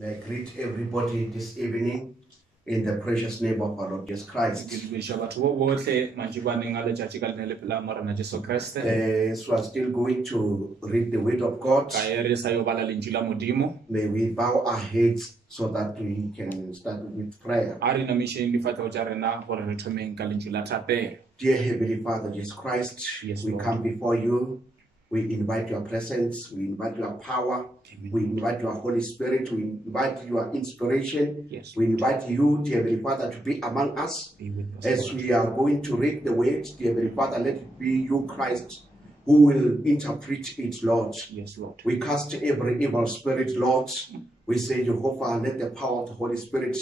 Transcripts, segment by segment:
May I greet everybody this evening in the precious name of our Lord Jesus Christ. So we are still going to read the word of God. May we bow our heads so that we can start with prayer. Dear Heavenly Father Jesus Christ, Yes, we Lord. come before you. We invite your presence, we invite your power, we invite your Holy Spirit, we invite your inspiration, Yes, we invite you, dear Heavenly Father, to be among us. be with us, As Lord. we are going to read the words, dear Heavenly Father, let it be you, Christ, who will interpret it, Lord. Yes, Lord. We cast every evil spirit, Lord. We say, Jehovah, let the power of the Holy Spirit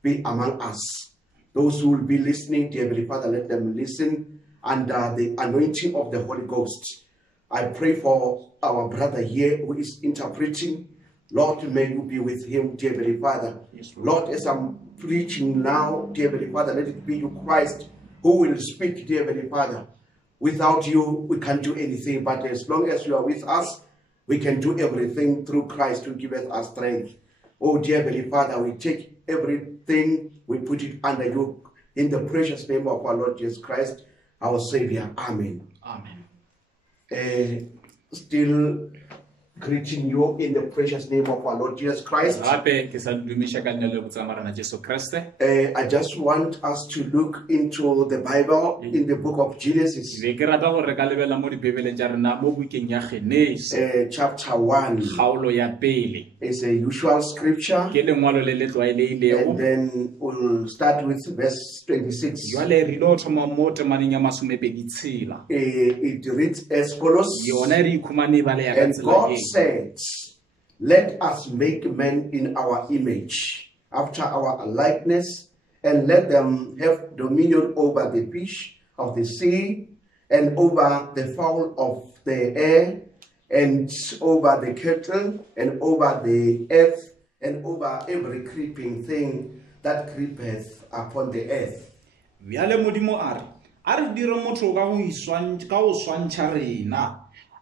be among us. Those who will be listening, dear Heavenly Father, let them listen under the anointing of the Holy Ghost. I pray for our brother here who is interpreting. Lord, may you be with him, dear Heavenly Father. Yes, Lord, as I'm preaching now, dear Heavenly Father, let it be you, Christ, who will speak, dear Heavenly Father. Without you, we can't do anything, but as long as you are with us, we can do everything through Christ who giveth us strength. Oh, dear Heavenly Father, we take everything, we put it under you in the precious name of our Lord Jesus Christ, our Savior. Amen. Amen. Still greeting you in the precious name of our Lord Jesus Christ. I just want us to look into the Bible in the book of Genesis, chapter 1. It's a usual scripture, and then we'll start with verse 26. It reads as follows. And God said, let us make men in our image, after our likeness, and let them have dominion over the fish of the sea, and over the fowl of the air, and over the cattle, and over the earth, and over every creeping thing that creepeth upon the earth.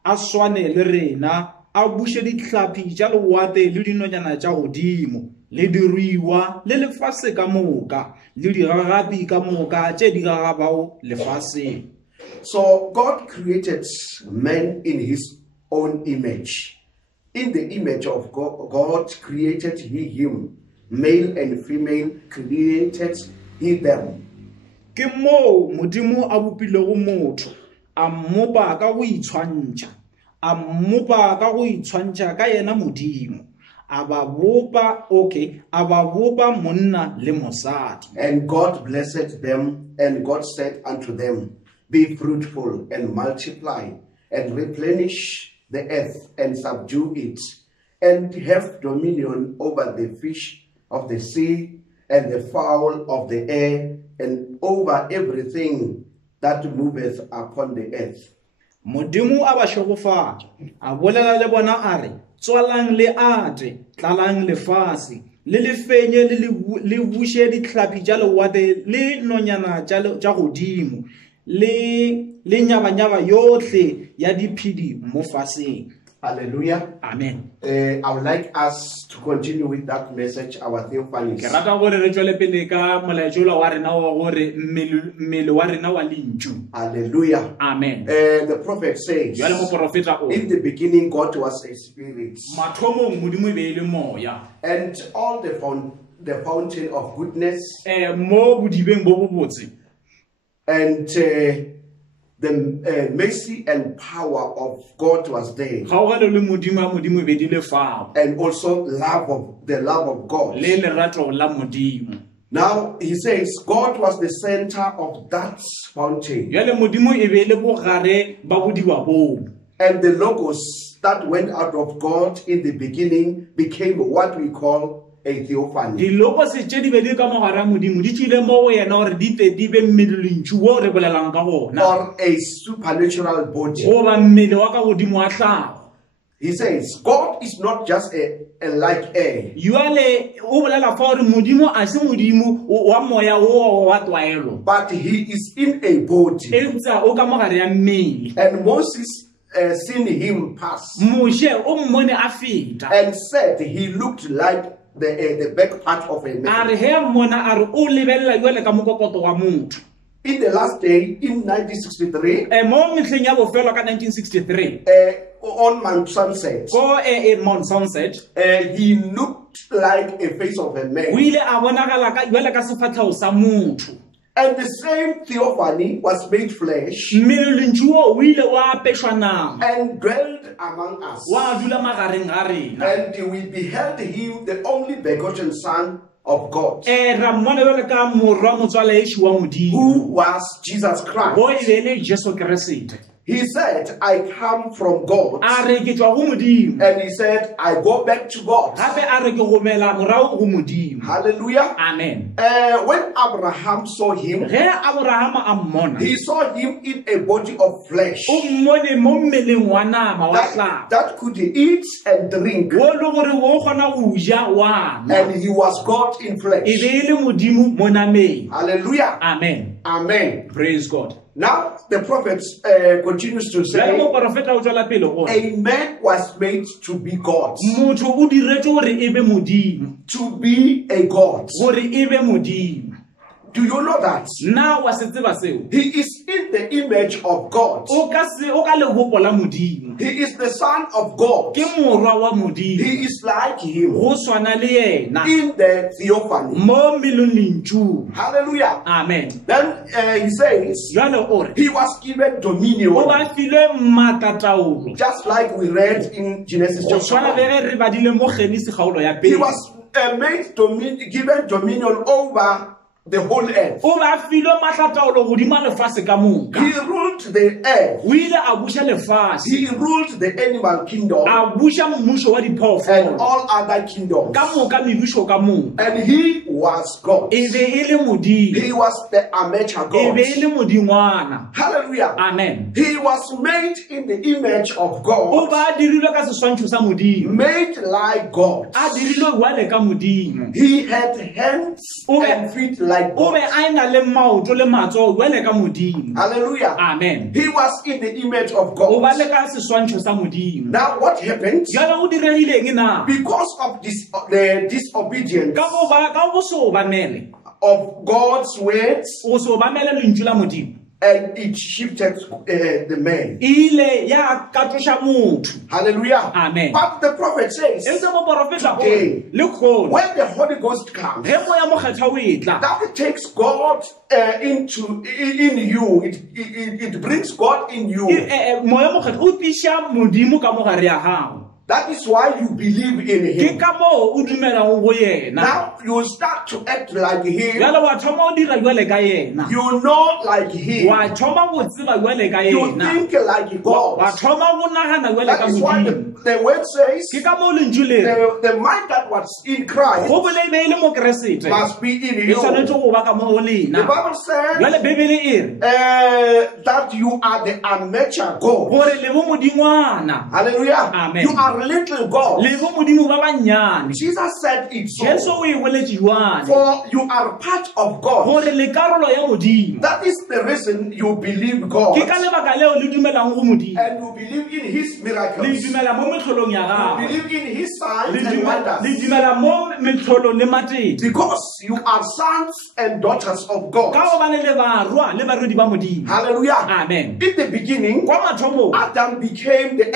A swane le rena a bushe ditlhapi tša lewatle le dinonyana tša godimo le diruiwa le lefase ka moka le digagapi ka moka tše di gagabao lefaseng. So God created man in his own image. In the image of God created he him. Male and female created he them. Ke moo modimo a bopilego motho a mmopa ka go itshwantšha a mmopa ka go itshwantšha ka yena modimo a ba bopa monna le mosadi. And God blessed them, and God said unto them, be fruitful and multiply and replenish the earth and subdue it, and have dominion over the fish of the sea and the fowl of the air, and over everything that moveth upon the earth. Modimo a ba šogofatša a bolela le bona a re tswalang le ate tlalang lefase le lefenye le buše dihlapi tša lewatle le nonyana tša godimo le nyabanyaba yohle ya diphedi mo faseng. Hallelujah. Amen. I would like us to continue with that message, our theophanies. Ke rata gore re tšwele pele ka molaetšola wa rena wa gore mmele wa rena wa lentšu. Hallelujah. Amen. The prophet says, Jwale moprofeta o in the beginning God was a spirit, mathomong modimo e be e le moya, and all the fountain of goodness mo bodibeng bo bobotse, and the mercy and power of God was there, kgaogano le modimo e be di le fao, and also the love of God. le lerato la modimo. Now he says God was the center of that fountain, Jwale modimo e be le bogare ba bodiwa boo, and the logos that went out of God in the beginning became what we call a theophany, diloko se tše di be di ka mogare ya modimo di tšile mo go yena gore di tle di be mmelelentšu wo re bolelang ka gona, or a supernatural body. goba mmele wa ka godimo wa tlhago. He says God is not just a like air, Jwale o bolela fa gore modimo a se modimo wa moya wo wa tlwaelo, but he is in a body. eupša o ka mogare ya mmele. And Moses seen him pass Moshe o mmone a feta and said he looked like the back part of a man. a re he a mmona a re o lebelela jwale ka mokokoto wa motho. In the last day, in 1963, Mo metlheng ya bofelo ka 1963 on Mount Sunset, ko Mount Sunset, he looked like a face of a man. o ile a bonagala ka jwale ka sefatlhego sa motho. And the same theophany was made flesh Mmeleng o ile wa apešwa nama and dwelled among us. wa dula magareng ga rena. And we beheld him, the only begotten Son of God, Ra mmona jwale ka morwa motswaledi wa Modimo, who was Jesus Christ. o e be le Jesu Kriste. He said, I come from God. A re ke tswa go Modimo, And he said, I go back to God. gape a re ke gomela morago go Modimo. Hallelujah. Amen. When Abraham saw him, Ge Abrahama a mmona, he saw him in a body of flesh o mmone mo mmeleng wa nama wa tlhago, that could eat and drink, wo le gore o kgona go ja wa nwa, and he was God in flesh. e be e le Modimo mo nameng. Hallelujah. Amen. Amen. Praise God. Now the prophet continues to Jwale say, mo porofeta o tswela pele gore a man was made to be God. motho o diretswe gore e be Modimo, To be a God. gore e be Modimo. Do you know that? Na wa se tseba seo? He is in the image of God. O ka legopo la Modimo, He is the Son of God. ke morwa wa Modimo, He is like him go swana le yena in the theophany. mo mmeleng. Hallelujah. Amen. Then he says, Jwale o re he was given o dominion, ba filwe matlataolo, just like we read in Genesis go chapter swana 1. le ge re badile mo Genesi kgaolo ya He pele. was given dominion over the whole earth. O ba filwe matlataolo godimo a lefatshe ka moka. He ruled the earth. O ile a buša lefatshe, He ruled the animal kingdom a buša mmušo wa and diphoofolo all other kingdoms. ka moka, mebušo ka moka. And he was God. E be e le Modimo, He was the amateur e God. be e le modingwana. Hallelujah. Amen. He was made in the image of O God, ba dirilwe ka seswantšho sa Modimo, made like God. a dirilwe jwale ka Modimo. He had hands and feet like O be God. a na le maoto le matsogo jwale ka Modimo. Hallelujah. Amen. He was in the image of O ba God. le ka seswantšho sa Modimo. Now what happened? Jwale go diregileng na? Because of the disobedience Ka go se obamele, of God's words, go se obamele lentswe la Modimo, and it shifted the man. e ile ya katosha motho. Hallelujah. Amen. But the prophet says, E ntse mo porofeta o Today, re, le kgone when the Holy Ghost comes, ge moya mokgetha o e tla, that takes God in you. It brings God in you. moya mokgetha o tliša Modimo ka mogare ya gago. That is why you believe in Ke Him. ka moo o dumelang go yena. Now you start to act like Him. Jwale wa thoma o dira jwale ka yena, You know like Him. wa thoma go tseba jwale ka You yena, think like wa God. thoma go nagana jwale ka That is why Modimo. the word says Ke ka moo lentswe le re, the mind that was in Christ go bole e be e le mo Keresete, must be in e you. tshwanetse The go ba ka mo go lena. Bible says Jwale Bebele e re that you are the amateur God. gore le bo modingwana, Hallelujah. Amen. You are little God. le bo modimo ba bannyane. Jesus said it Jesu so. o e boletse jwane For you are part of God. gore le karolo ya Modimo. That is the reason you believe God. Ke ka lebaka leo le dumelang go Modimo, And you believe in His le miracles. You dumela mo metlholong ya gago, believe in His signs le and le wonders. dumela mo metlholong le matete, Because you are sons and daughters of God. ka go bane le barwa le barodi ba Modimo. Hallelujah. Amen. In the beginning, Kwa mathomong Adam became the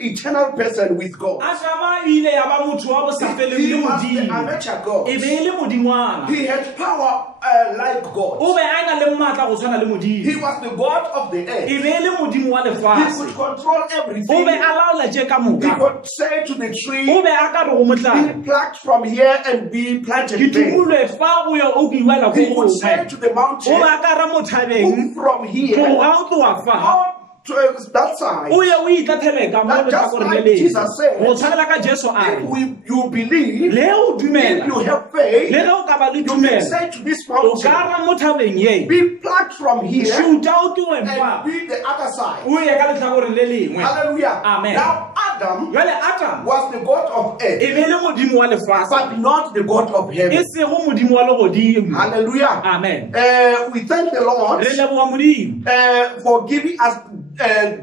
eternal person with God. Adama ile ya ba motho wa bo sa feleng He le was the Modimo, amateur God. e be e le modingwana. He had power like God. O be a na le maatla go tshwana le He Modimo, was the God of the earth. e be e le Modimo wa He could lefatshe. control O everything. be a laola tje ka He moka, could say to the tree, o be a ka re go motlare, be plucked from here and be planted ke there. tumulwe fa o ya o ke iwela He go could say gongwe, to the o mountain, be a ka ra mothabeng, move from here tloga o tloga fa, on to that side. o ye o itlatlheleka mo That just letlhakoreng like le lengwe. Jesus said, Go tshwanela ka Jesu a If re, you believe, le o if dumela, you have le faith, ge o ka ba le you can tumela, say to this o ka mountain, ra mothabeng ye, be plucked from here šuta o tloge and fa, be the other side. o ye ka letlhakoreng le lengwe. Hallelujah. Amen. Now Adam Jwale Adam was the God of e earth, be le modimo wa lefatshe, but not the God of e heaven. sego modimo wa legodimo. Hallelujah. Amen. We thank the Lord Re leboga Modimo for giving us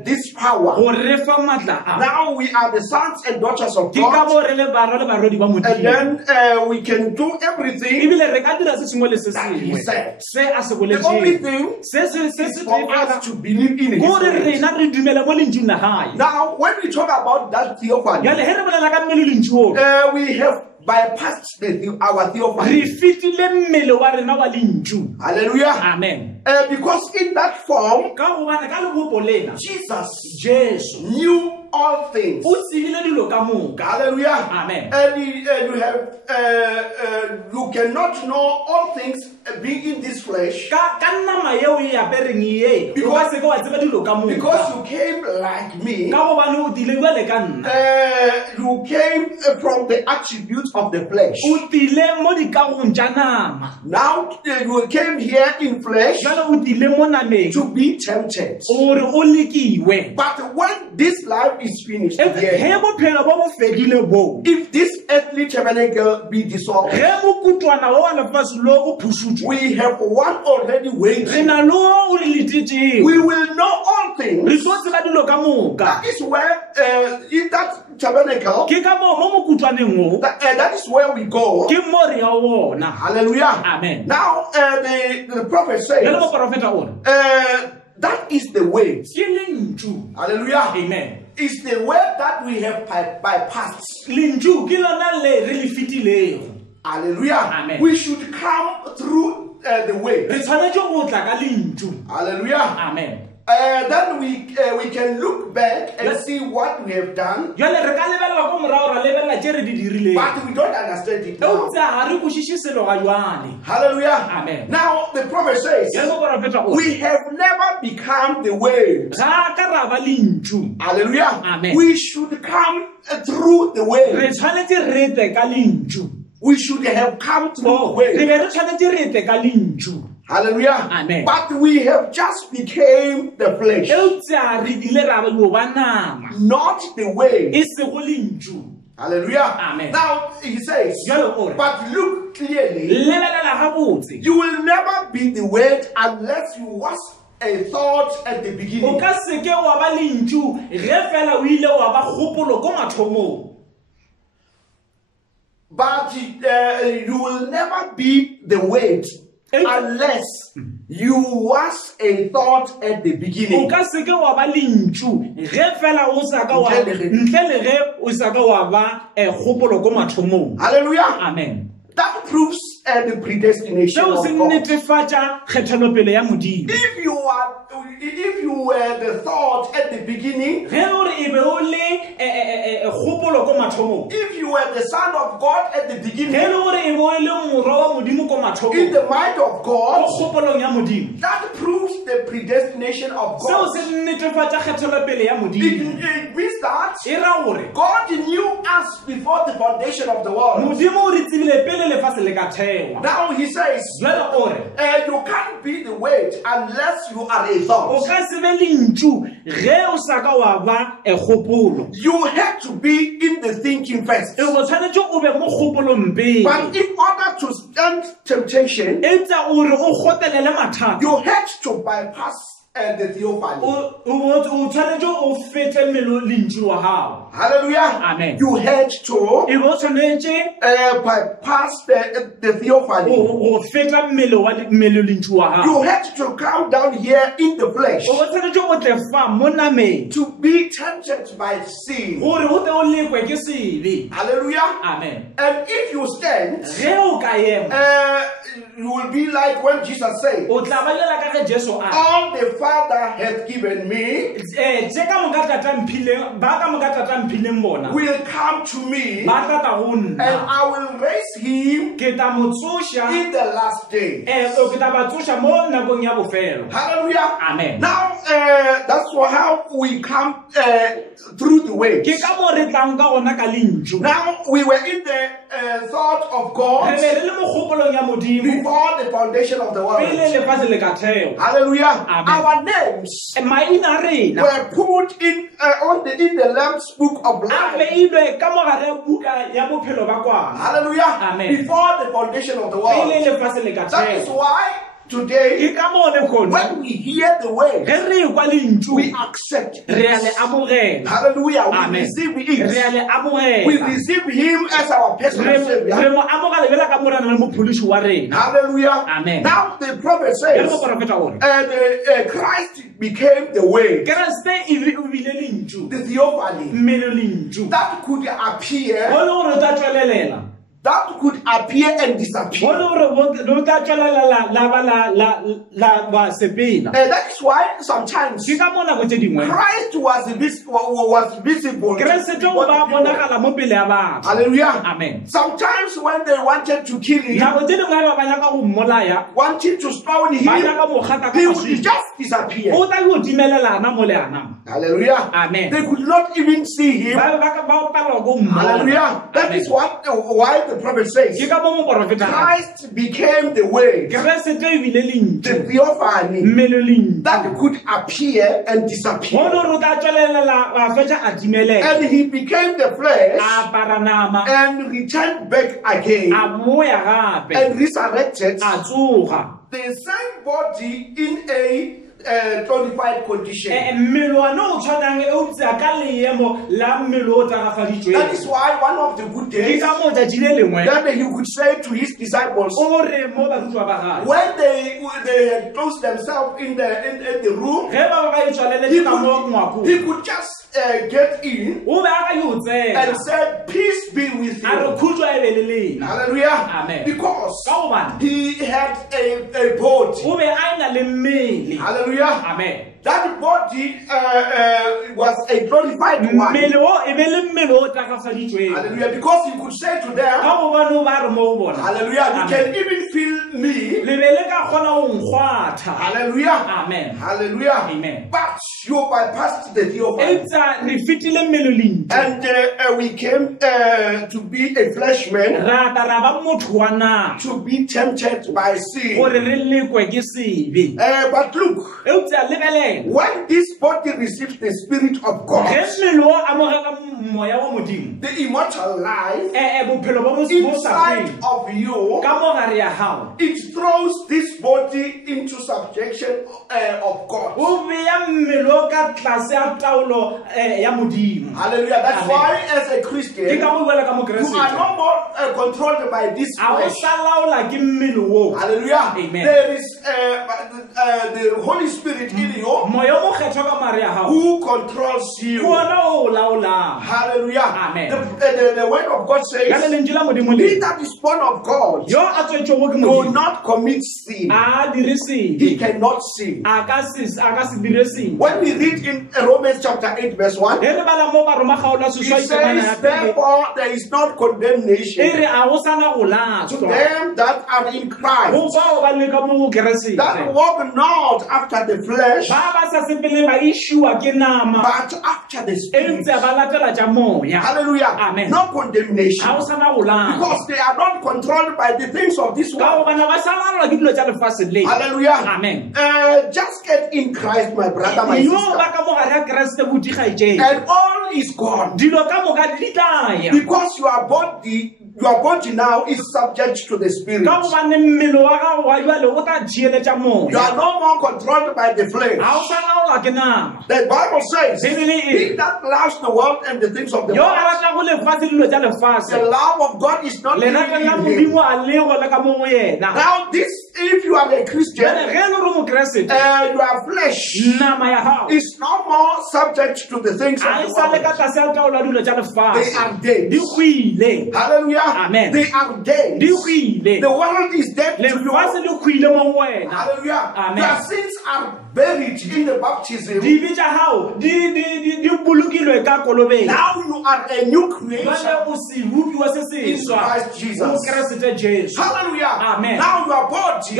this power. Now we are the sons and daughters of God. And then we can do everything that He said. The only thing is for us to believe in His word. Now, when we talk about that theophany, we have bypassed our theophany. Hallelujah. Amen. Because in that form, Jesus knew all things. Hallelujah. Amen. And you cannot know all things being in this flesh because you came like me. You came from the attributes of the flesh. Now you came here in flesh to be tempted. But when this life is finished here, if this earthly tabernacle be dissolved, we have one already waiting. We will know all things. That is where in that tabernacle, that is where we go. Hallelujah. Amen. Now the prophet says that is the way. Hallelujah. Amen. It's the way that we have bypassed. Hallelujah. Amen. We should come through the way. Hallelujah. Amen. Then we can look back and see what we have done, but we don't understand it now. Hallelujah. Amen. Now the prophet says, we have never become the way. Hallelujah. Amen. We should come through the way. We should have come through the way. Hallelujah. Amen. But we have just became the flesh, not the way. Hallelujah. Amen. Now he says, but look clearly, you will never be the word unless you was a thought at the beginning. But you will never be the word unless you was a thought at the beginning. Hallelujah. Amen. That proves the predestination of God. If you were the thought at the beginning, if you were the Son of God at the beginning, in the mind of God, that proves the predestination of God. It means that God knew us before the foundation of the world. Now he says, you can't be the weight unless you are a thought. You have to be in the thinking first. But in order to stand temptation, you have to bypass the theophany. Hallelujah. Amen. You had to bypass the theophany. You had to come down here in the flesh to be tempted by sin. Hallelujah. Amen. And if you stand, you will be like when Jesus said, all the Father has given me will come to me, and I will raise him in the last day. Hallelujah. Amen. Now that's how we come through the way. Now we were in the thought of God before the foundation of the world. Hallelujah. Amen. Our names were put in in the Lamb's book of life. Hallelujah. Amen. Before the foundation of the world. That is why today, when we hear the word, we accept it. Hallelujah. We receive it. We receive him as our personal Savior. Hallelujah. Amen. Now the prophet says, Christ became the way, the theophany that could appear, and disappear. That is why sometimes Christ was visible. Hallelujah. Amen. Sometimes when they wanted to kill him, wanted to stone him, he would just disappear. Hallelujah. Amen. They could not even see him. Hallelujah. That is why the prophet says, Christ became the way, the theophany that could appear and disappear. And he became the flesh and returned back again and resurrected the same body in a glorified condition. That is why one of the good days that he could say to his disciples, when they closed themselves in the room, he could just get in and say, peace be with you. Hallelujah. Amen. Because he had a body. Hallelujah. Amen. That body was a glorified one. Hallelujah. Because you could say to them, hallelujah, you can even feel me. Hallelujah. Amen. Hallelujah. Amen. But you bypassed the theophany. And we came to be a flesh man, to be tempted by sin. But look, when this body receives the Spirit of God, the immortal life inside of you, it throws this body into subjection of God. Hallelujah. That's why as a Christian, you are no more controlled by this flesh. Hallelujah. Amen. There is the Holy Spirit in you who controls you. Hallelujah. Amen. The word of God says, he that is born of God will not commit sin. He cannot sin. When we read in Romans chapter 8 verse 1, it says, therefore there is not condemnation to them that are in Christ, that walk not after the flesh, but after the Spirit. Hallelujah. Amen. No condemnation. Because they are not controlled by the things of this world. Hallelujah. Amen. Just get in Christ, my brother, my sister. And all is gone. Because your body now is subject to the Spirit. You are no more controlled by the flesh. The Bible says, he that loves the world and the things of the world, the love of God is not in him. Now this, if you are a Christian, your flesh is no more subject to the things of the world. They are dead. Hallelujah. Amen. They are dead. The world is dead to you. Hallelujah. Amen. Your sins are buried in the baptism. Now you are a new creation in Christ Jesus. Hallelujah. Amen. Now your body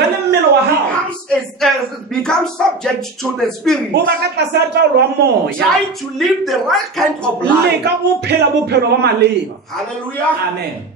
becomes subject to the Spirit, trying to live the right kind of life. Hallelujah. Amen.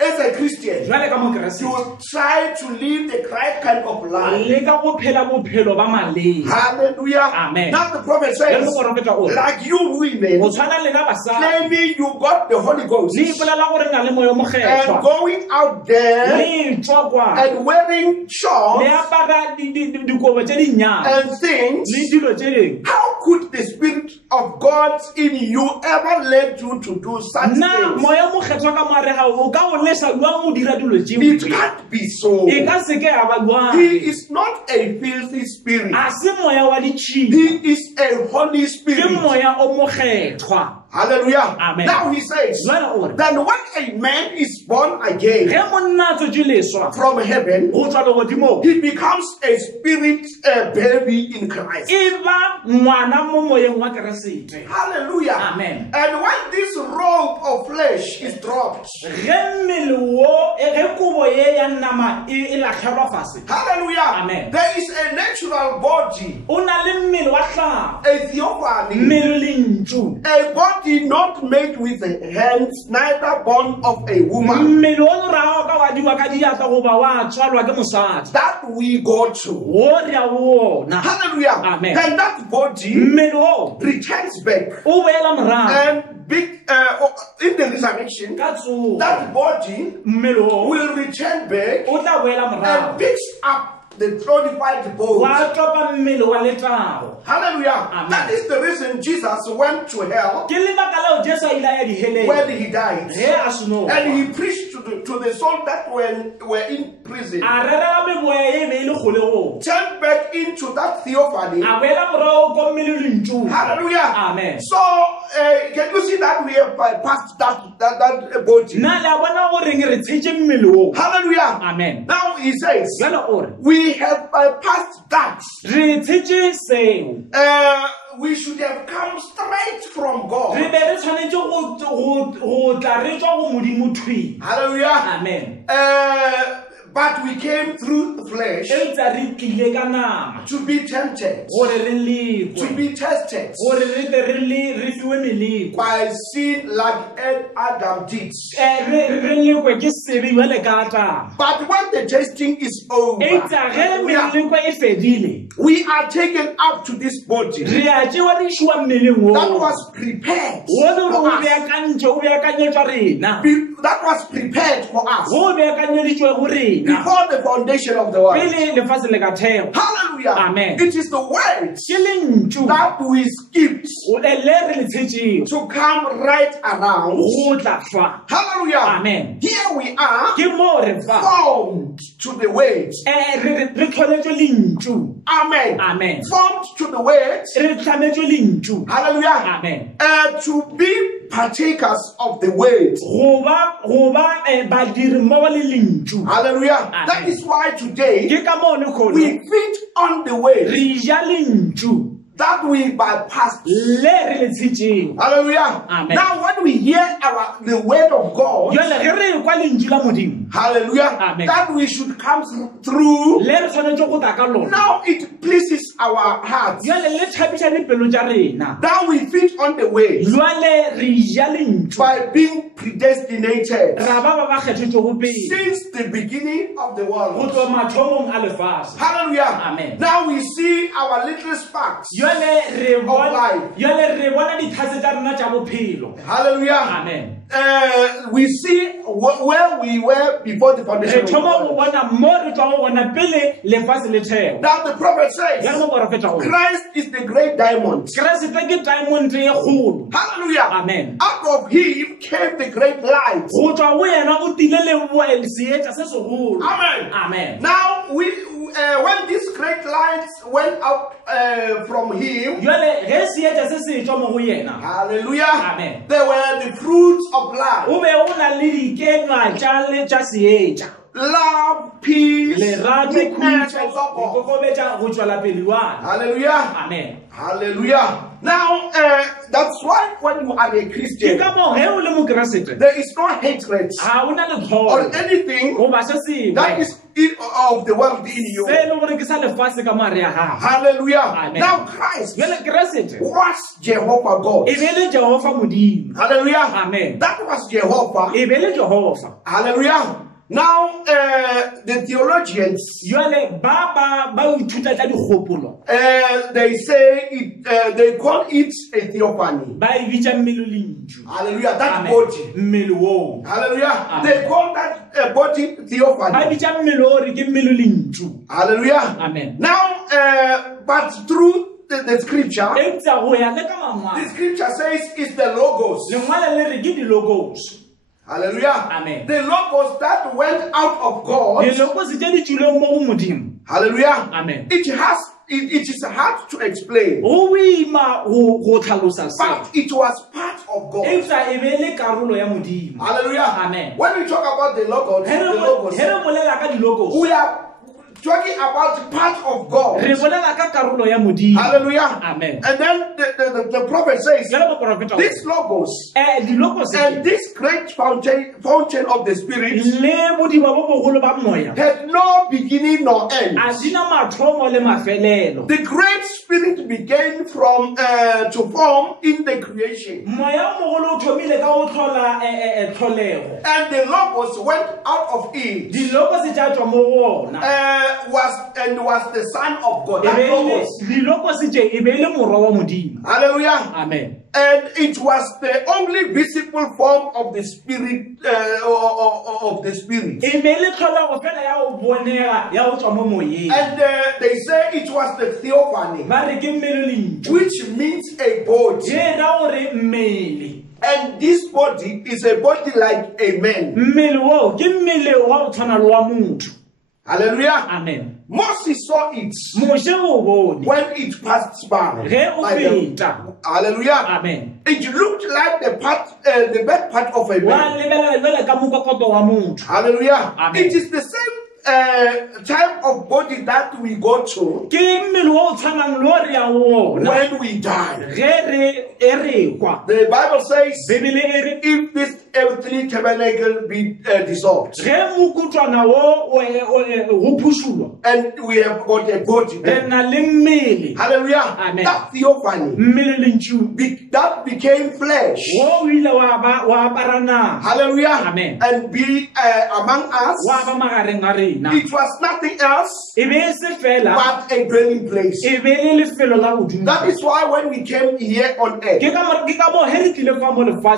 as a Christian, jwale ka mokeresete you try to live the right kind of life. leka go phela bophelo ba maleba. Hallelujah. Amen. Now the prophet says, like you women, o tshwana le na basadi claiming you got the Holy Ghost le ipolela gore na le moya o and mokgethwa going out there le tswa kwa and wearing le shorts apara dikobo tse dinnyane and things, le dilo tse dingwe. how could the Spirit of God in you ever led you to do such na things? moya o mokgethwa ka mare ga o ka o lesa jwang o dira dilo It tseo can't be so. e ka seke ya ba jwang. He is not a filthy spirit. a se moya wa ditšhila He is a Holy ke Spirit. moya o mokgethwa. Hallelujah. Amen. Now he says, Jwale o re, then when a man is born again ge monna a tswetswe leswa from heaven, go tswa legodimong he becomes a spirit baby in Christ. e ba ngwana mo moyeng wa keresete. Hallelujah. Amen. And when this robe of flesh is dropped, ge mmele wo ge kobo ye ya nama e latlhelwa fase, hallelujah, Amen. there is a natural body, o na le mmele wa tlhago, a theophany, mmele le ntšu, a body not made with hands, neither born of a woman, mmele o rago ka wa diwa ka diatla goba wa tswalwa ke mosadi that we go to. o re a wona. Hallelujah. Amen. Then that body mmele o returns back. o boela morago And big in the resurrection, ka tsogo. that body mmele o will return back o tla boela and morago picks up the glorified bones. wa topa mmele wa letago. Hallelujah. Amen. That is the reason Jesus went to hell ke lebaka leo jesu a ile a ya diheleng when he died. ge a senoga And he preached to the souls that were in prison. a rerela memoya ye be e le kgolegong Turn back into that theophany. a boela morago ko mmele le ntšong. Hallelujah. Amen. So, can you see that we have bypassed that body? nna le a bona goreng re tshetse mmele o. Hallelujah. Amen. Now he says, jalo o re we have bypassed that. re tshetse seo We should have come straight from God. re be re tshwanetse go tla re tswa go modimo thweng. Hallelujah. Amen. But we came through the flesh e tsa re tlile ka nama to be tempted, gore re to lekwe be tested gore re tle re fiwe meleko by sin like Adam did. re lekwe ke sebe jwale ka Adama. But when the testing is over, e tsa ge hallelujah, meleko e fedile we are taken up to this body re a tsewa re šiwa mmeleng that o was prepared o le for gore o us. beakantse o beakanyetswa rena That was prepared for us go beakanyeditswe go rena before the foundation of the world. pele lefatshe le ka thego. Hallelujah. Amen. It is the words ke lentšu that we skipped le re le tshetšego to come right around. go tla fa. Hallelujah. Amen. Here we are ke mo re fa formed to the words. re tlholetswe lentšu. Amen. Amen. Formed to the words. re tlametswe lentšu. Hallelujah. Amen. To be partakers of the word. go ba badiri mmogo le lentšu. Hallelujah. Amen. That is why today ke ka mone we kgone feed on the word re ja lentšu that we bypassed. le re le tshetšego. Hallelujah. Amen. Now when we hear the word of God, jale ge re kwa lentšu la modimo hallelujah, Amen. that we should come through. le re tshwanetse go tla ka lona Now it pleases our hearts. jale le tšhapiša dipelo tša rena Now we feed on the word jale re ja lentšu by being predestinated ra ba ba kgethetšego pele since the beginning of the go world. tloa mathomong a lefase. Hallelujah. Amen. Now we see our little sparks. jale re life. bona dithase tša rena tša bophelo. Hallelujah. Amen. We see where we were before the re foundation of the thoma go world. bona mo re tswa go bona pele lefase le thego. Now the prophet jale says, mo borofetša gore Christ is the great diamond. keresete ke diamond ye kgolo. Hallelujah. Amen. Out of him came the great light. go tswa go yena o tile le seetša se segolo. Amen. Amen. Now when this great light went out from him, jale ge seetša se se tswa mo go yena hallelujah, Amen. there were the fruits of life. o be o na le dikenywa tša seetša Love, peace, lerato goodness, and khutšo so forth. dikokobetša go tšwela pelewana. Hallelujah. Amen. Hallelujah. Now, that's why when you are a ke Christian, ka moo ge o le mokeresete there is no hatred ga o na le or tlholo anything goba se sengwe that is of the world in you. Hallelujah. Amen. Now Christ was Jehovah God. Hallelujah. Amen. That was Jehovah. Hallelujah. Now, the theologians, they say they call it a theophany. Hallelujah. That body. Hallelujah. Amen. They call that body theophany. Hallelujah. Amen. Now, but through the scripture, the scripture says it's the logos. Hallelujah. Amen. The logos that went out of God. Hallelujah. Amen. It is hard to explain. But it was part of God. Hallelujah. Amen. When we talk about the logos, we are talking about part of God. Hallelujah. Amen. And then the prophet says, this logos and this great fountain of the Spirit had no beginning nor end. The great Spirit began to form in the creation. And the logos went out of it. Was the Son of God. Hallelujah. Amen. And it was the only visible form of the Spirit of the Spirit. And they say it was the theophany, which means a body. And this body is a body like a man. Hallelujah. Amen. Moses saw it when it passed by. Hallelujah. Amen. It looked like the back part of a man. Hallelujah. Amen. It is the same type of body that we go to when we die. The Bible says, if this earthly tabernacle be dissolved, and we have got a body there. Hallelujah. Amen. That theophany, that became flesh. Hallelujah. Amen. And be among us. It was nothing else but a dwelling place. That is why when we came here on earth,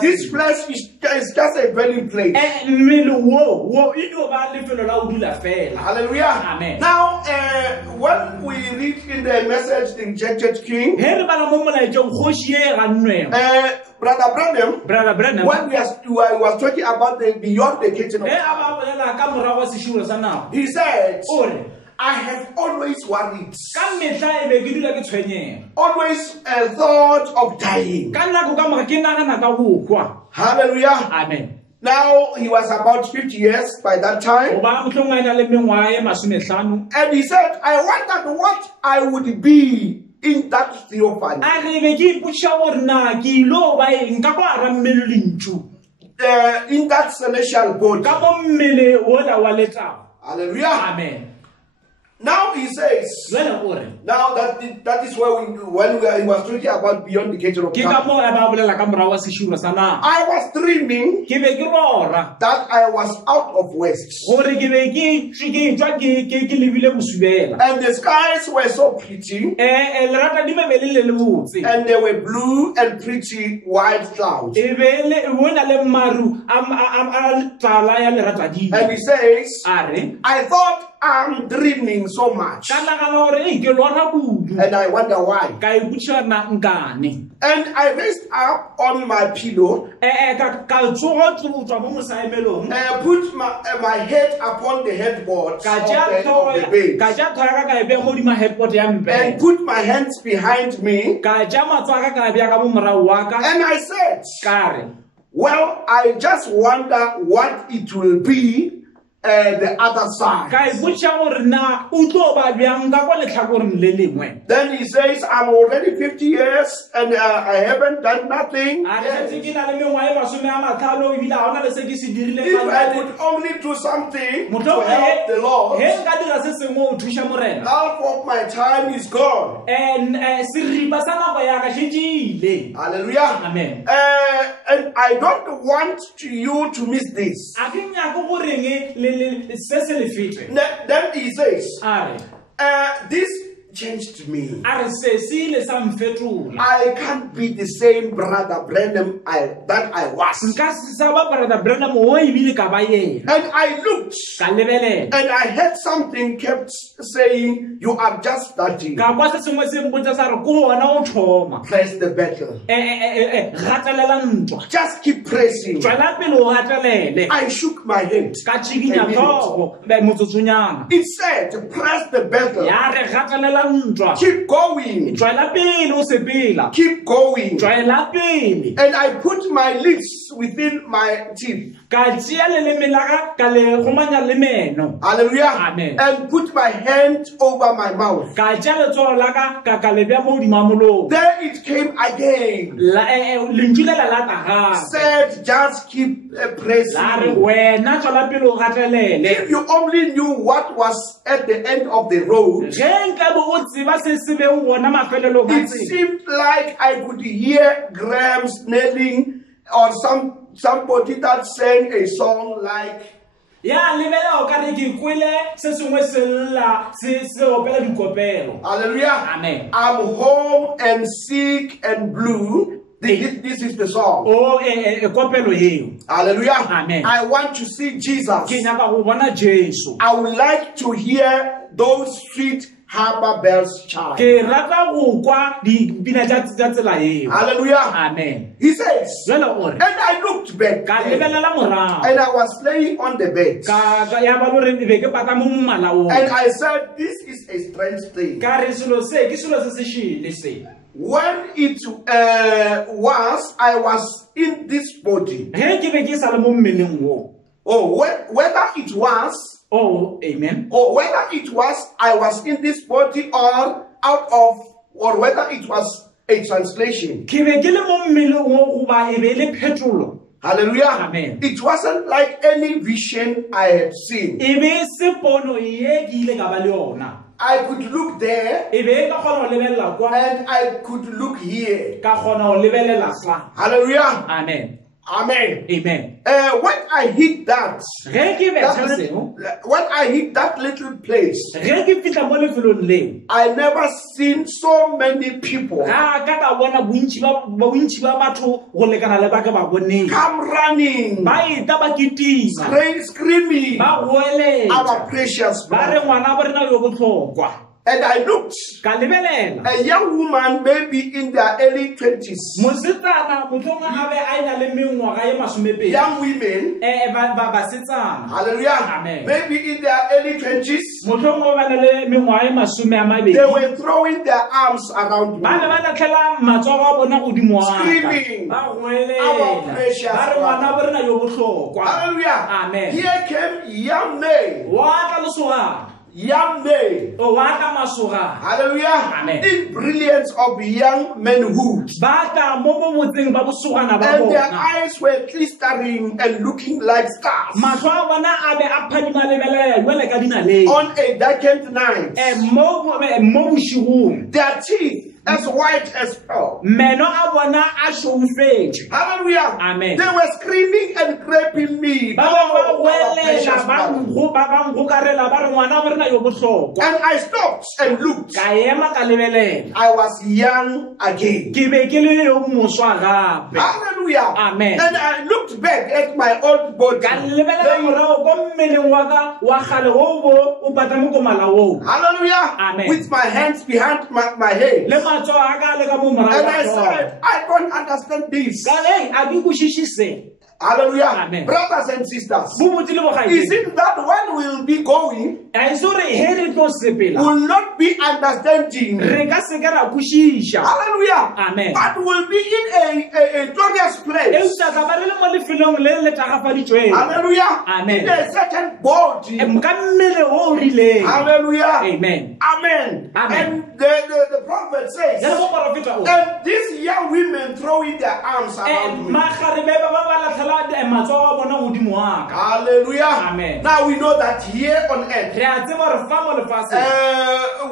this flesh is just a dwelling place. Hallelujah. Amen. Now, when we read in the Message, The Rejected King, Brother Branham, when I was talking about the beyond the kitchen of God, he said, I have always worried, always thought of dying. Hallelujah. Amen. Now he was about 50 years by that time. And he said, I wondered what I would be in that theophany. In that celestial body. Hallelujah. Amen. Now he says, now that is where when he was talking about beyond the kitchen of God, I was dreaming that I was out of west. And the skies were so pretty, and they were blue and pretty white clouds. And he says, I thought I'm dreaming so much, and I wonder why. And I raised up on my pillow and put my head upon the headboard of the bed, and put my hands behind me, and I said, well, I just wonder what it will be the other side. Then he says, I'm already 50 years and I haven't done nothing. If I could only do something to help the Lord, half of my time is gone. Hallelujah. Amen. And I don't want you to miss this. Then he says, this changed me. I can't be the same Brother Branham that I was. And I looked and I heard something kept saying, you are just starting. Press the battle. Just keep pressing. I shook my head. It said, press the battle. Keep going. Keep going. And I put my lips within my teeth. Hallelujah. Amen. And put my hand over my mouth. There it came again. Said, just keep pressing. If you only knew what was at the end of the road, it seemed like I could hear Graham Snelling or somebody that sang a song like, hallelujah. Amen. I'm home and sick and blue. This is the song. Hallelujah. Amen. I want to see Jesus. I would like to hear those sweet harbour bells chime. Hallelujah. Amen. He says, and I looked back and I was laying on the bed. And I said, this is a strange thing. When it was, I was in this body. Oh, whether it was, amen. Or whether it was, I was in this body or out of, or whether it was a translation. Hallelujah. Amen. It wasn't like any vision I had seen. I could look there and I could look here. Hallelujah. Amen. Amen. Amen. When I hit that little place, I never seen so many people come running, screaming, our precious blood. And I looked, a young woman maybe in their early 20s, young women, hallelujah, Amen. Maybe in their early 20s, they were throwing their arms around me, screaming, our precious blood. Hallelujah. Amen. Here came young men. Young men, hallelujah, Amen. in brilliance of young manhood, and their eyes were glittering and looking like stars on a darkened night. Their teeth as white as pearl. Hallelujah. Amen. They were screaming and grabbing me. Oh, our precious blood. And I stopped and looked. I was young again. Hallelujah. Amen. And I looked back at my old body. Hallelujah. Amen. With my hands behind my head. And I said, I don't understand this. Hallelujah. Amen. Brothers and sisters, Bubutsi le bogae. is it that when we will be going, will not be understanding? Hallelujah. Hallelujah. Amen. But will be in a glorious place. Hallelujah. Amen. In a certain body. Hallelujah. Amen. Amen. Amen. And the prophet says, and these young women throwing their arms around me. Hallelujah. Amen. Now we know that here on earth,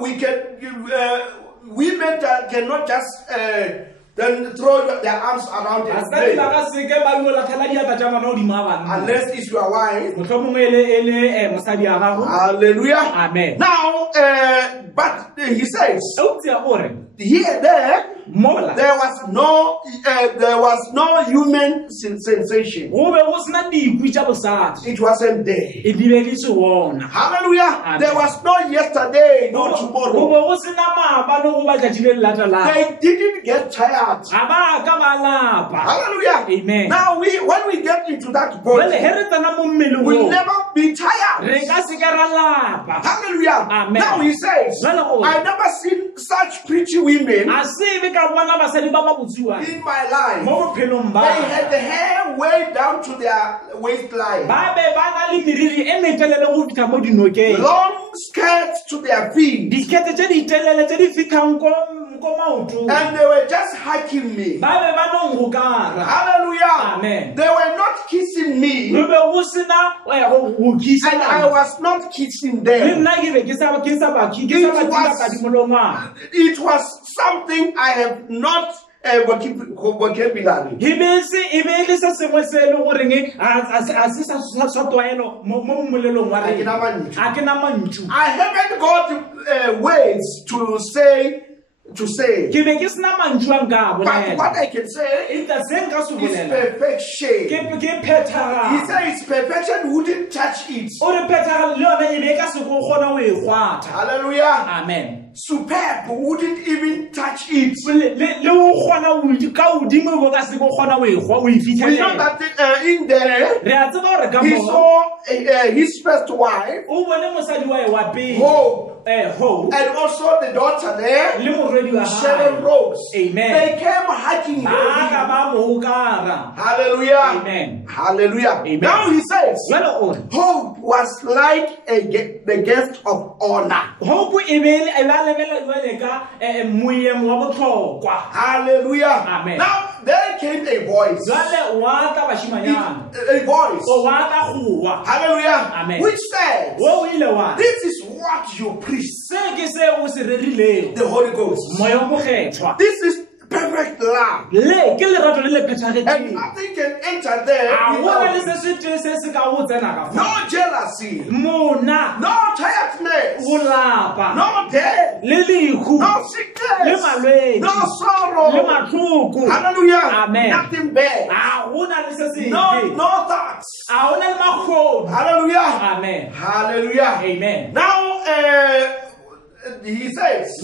we can women cannot just then throw their arms around and play. Unless it's your wife. Hallelujah. Amen. Now, but he says, here there was no human sensation. It wasn't there. Hallelujah. There was no yesterday, no tomorrow. They didn't get tired. Hallelujah. Amen. Now when we get into that point, we'll never be tired. Hallelujah. Amen. Now he says, I've never seen such pretty women in my life. They had the hair way down to their waistline. Long skirts to their feet. And they were just hugging me. Hallelujah. Amen. They were not kissing me. And I was not kissing them. It was something I have not vocabulary. I haven't got ways to say. But what I can say is perfection. He says perfection wouldn't touch it. Hallelujah. Amen. Superb wouldn't even touch it. We know that in there he saw his first wife, Hope, and also the daughter there, Sharon Rose. Amen. They came hugging him. Hallelujah. Amen. Hallelujah. Amen. Now he says, Hope was like the guest of honor. Hallelujah. Amen. Now there came a voice. A voice. Hallelujah. Amen. Which said, this is what you preach. The Holy Ghost. This is perfect love. And nothing can enter there without no jealousy, no tiredness, no death, no sickness, no sorrow. Hallelujah. Amen. Nothing bad. No thoughts. Hallelujah. Amen. Hallelujah. Amen. Now he says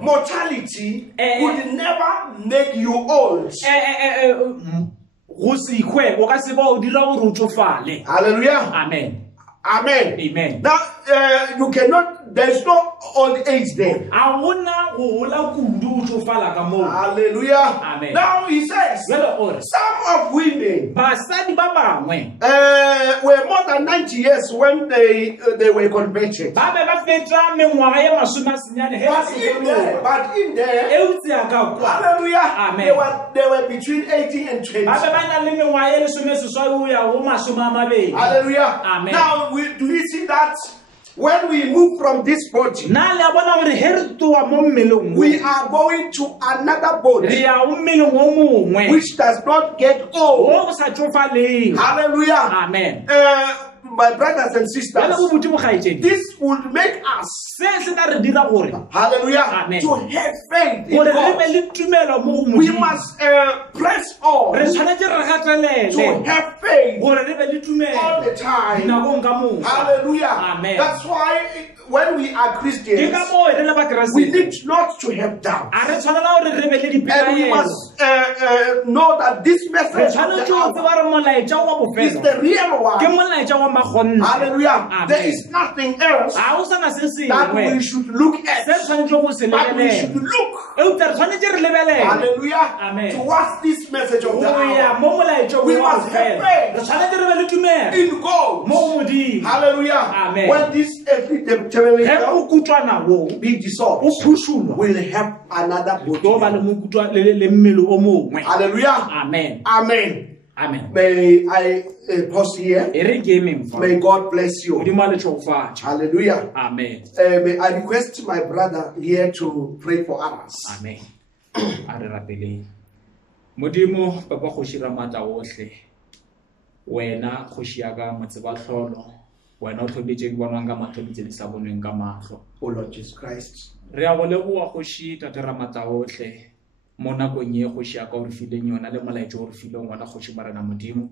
mortality would never make you old. Hallelujah. Amen. Amen. Amen. Now you cannot. There's no old age there. Hallelujah. Amen. Now he says some of women were more than 90 years when they were converted. But in there, hallelujah. Amen. They were between 18 and 20. Hallelujah. Amen. Now do we see that? When we move from this body, we are going to another body which does not get old. Hallelujah. Amen. my brothers and sisters, this would make us, hallelujah, Amen. to have faith in God. We must press on to have faith all the time. Hallelujah. Amen. That's why when we are Christians, we need not to have doubt. And we must know that this message of the hour is the real one. Hallelujah. There is nothing else that we should look at, but we should look, hallelujah, Amen. towards this message of the hour. We must have faith in God. Hallelujah. Amen. When this tabernacle be dissolved, we'll have another body. Hallelujah. Amen. Amen. Amen. May I pause here? May God bless you. Hallelujah. Amen. May I request my brother here to pray for us. Amen. Modimo papa khoshira mata ohle wena khoshiaga motseba tlholo wena o tlhoditse ke bonwang ka matlhoditse di sa bonweng ka mahlo O Lord Jesus Christ, re a go leboa khoshi tatara mata ohle mo nakong e khoshi aka o re fileng yona le molaetso o re fileng ngwana khoshi marana modimo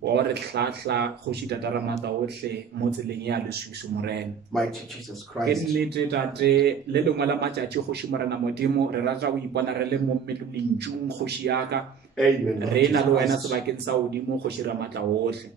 wa re tlhahla khoshi tatara mata ohle mo tseleng ya lesusu morena mighty Jesus ke Christ. nnete tate le lengwe la matšatši khoši morena modimo re rata go ipona re le mo mmelolentšung khoši yaka Amen. Lord re na le Jesus wena Christ. sebakeng sa odimo khoši ra matla ohle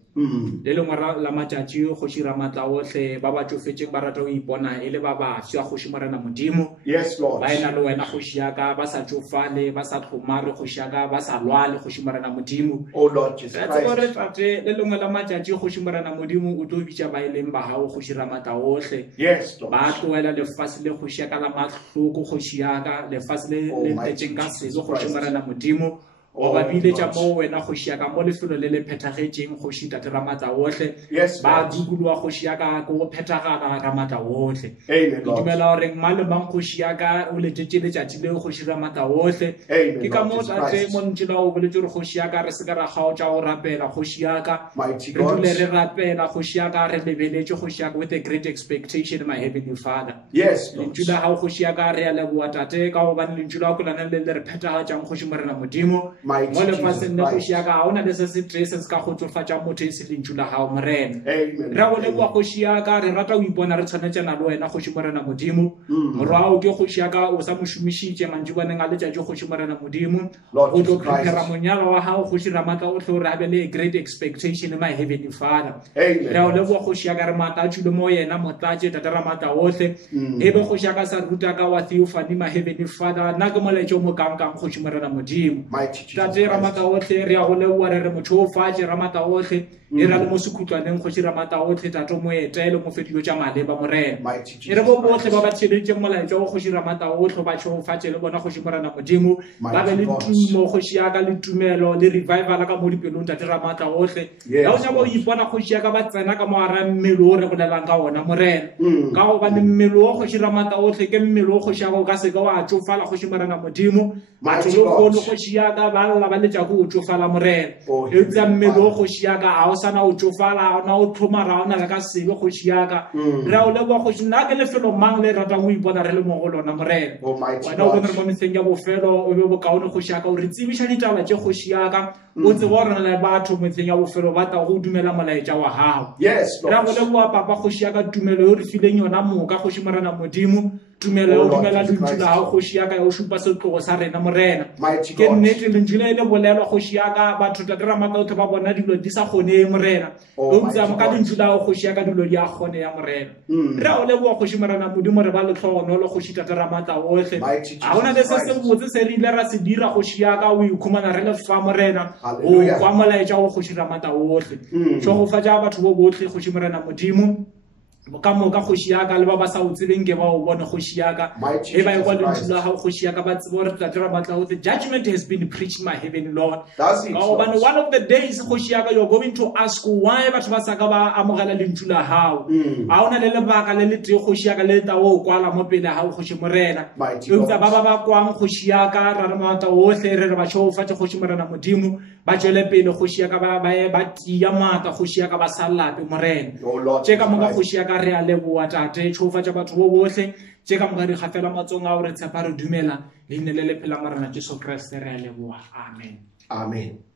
le lengwe la matšatši khoši ra matla ohle ba ba tsofetseng ba rata go ipona e le ba baswa khoši morena modimo Yes, Lord. ba ena le wena khoši yaka ba sa tsofale ba sa tlhomare khoši yaka ba sa lwale khoši morena modimo Oh Lord Jesus re tsebo re Christ. tate le lengwe la matšatši khoši morena modimo o tlo bitša ba e leng ba gago khoši ra matla ohle Yes, Lord. ba tloela lefase le khoši yaka la mahloko khoši yaka lefase le tletseng ka sego khoši morena modimo o ba biletša mo wena khoši yaka mo lefelo le le phethagetseng khoši tate ra matla ohle Yes, ba Lord. dukoloa khoši yaka ko go phethagala ka matla ohle Amen, ke Lord. dumela gore mang le mang khoši yaka o letšetše letšatši leo khoši ra matla ohle Amen, ke ka Lord mo Jesus tate Christ. mo ntšela o boletse gore khoši yaka re se ka ra kgaotša go rapela khoši yaka Mighty re God. dule re rapela khoši yaka re lebeletse khoši yaka with a great expectation, my heavenly Father. Yes, Lord. lentswe la gago khoši yaka re a leboa tate ka gobane lentswe la kolana le le re phethagatsang khoši morena modimo Mighty mo lefatsheng le Jesus khoši Christ. yaka ga o na le se se tee se se ka kgotsofatšang motho e se lentswe la gago morena Amen. re a go leboa khoši yaka re rata o ipona re tshwanetsena le wena khoši morena modimo morwao ke khoši yaka o sa mo šomišitše mantšibaneng a letšatši khoši morena modimo Lord o tlo Jesus Christ. prepara monyalo wa gago khoši ra matla o tle re a be le a great expectation, my heavenly Father. Amen. Re a o leboa khoši yaka re matla a tšwile mo yena motlatše tate ra matla ohle e be khoši yaka sa ruta ka wa theophany, my heavenly Father, nna ke molaetša o mo kang-kang khoši morena modimo Mighty Jesus tate ra Christ. matla ohle re a go leboa re re motho o fatše ra matla ohle e ra le mo sekhutlwaneng khoši ra matla ohle tate o mo etele mo fedilo tša maleba morena Mighty e re Jesus bo botlhe ba Christ. ba theleditšeng molaetša o khoši ra matla otlhe ba tšhofatše le bona khoši morena modimo ba be le God. tumo khoši yaka le tumelo le revival ka mo dipelong tate ra matla otlhe Yes, ya o nyaka o Lord. ipona khoši yaka ba tsena ka mogara mmele o re bolelang ka ona morena ka gobane mmele o khoši ra matla otlhe ke mmele o khoši yaka o ka seka wa tsofala khoši morena modimo batho Mighty le God. kgolo khoši yaka ba lla ba letša ko o tsofala morena Oh, e tsa mmele o Father. khoši yaka ga o sana o tsofala ga ona o tlhomara ga ona le ka sebe khoši yaka re a o leboa khoši nna ke lefelo mang le ratang o ipona re le mo go lona morena Almighty wena o bone re God. mo metlheng ya bofelo o be bokaone khoši yaka o re tsebiša ditaba tše khoši yaka o tseba gore na le batho metlheng ya bofelo ba tla go dumela molaetša wa gago Yes, re a go Lord. leboa papa khoši yaka tumelo e re fileng yona moka khoši morena modimo tumelo ya Oh, o Lord dumela Jesus lentšu la Christ. gago khoši yaka ya o šupa setlogo sa rena morena Mighty ke God. nnete lentšu le le bolelwa khoši yaka batho tate ra matla otlhe ba bona dilo di sa kgonee morena Oh, o ntsa mighty ka God. lentšu la gago khoši yaka dilo di a kgone ya morena re a o leboa khoši morena modimo re ba letlhogonolo khoši tate ra matla otlhe Mighty ga ona le se Jesus se Christ. botse se re ile ra se dira khoši yaka o ikhumana re le fa morena o Hallelujah. kwa molaetša o khoši ra matla otlhe tšhogofatša batho bo botlhe khoši morena modimo ka moka kgoši ya ka le ba ba sa o tsebeng ke ba o bone kgoši ya ka e ba e kwa lentswe la gago kgoši ya ka ba tsebe gore tate ra batla go the judgment has been preached my heaven Lord ka gobane one of the days kgoši ya ka you're going to ask why batho ba sa ka ba amogela lentswe la gago a ona le lebaka le le tee kgoši ya ka le ta o kwala mo pele gago kgoši morena eupša ba ba kwang kgoši ya ka ra re mata otlhe re re ba tšhofatše kgoši morena modimo ba tšwele pele kgoši ya ka ba tia maata kgoši ya ka ba sa lape morena tše ka moka kgoši ya ka re a leboa tate tšhofatša batho bo botlhe tše ka moka di gafela matsong a gore tshepa re dumela leina le le phela morena Jesu Kriste re a leboa amen. Amen.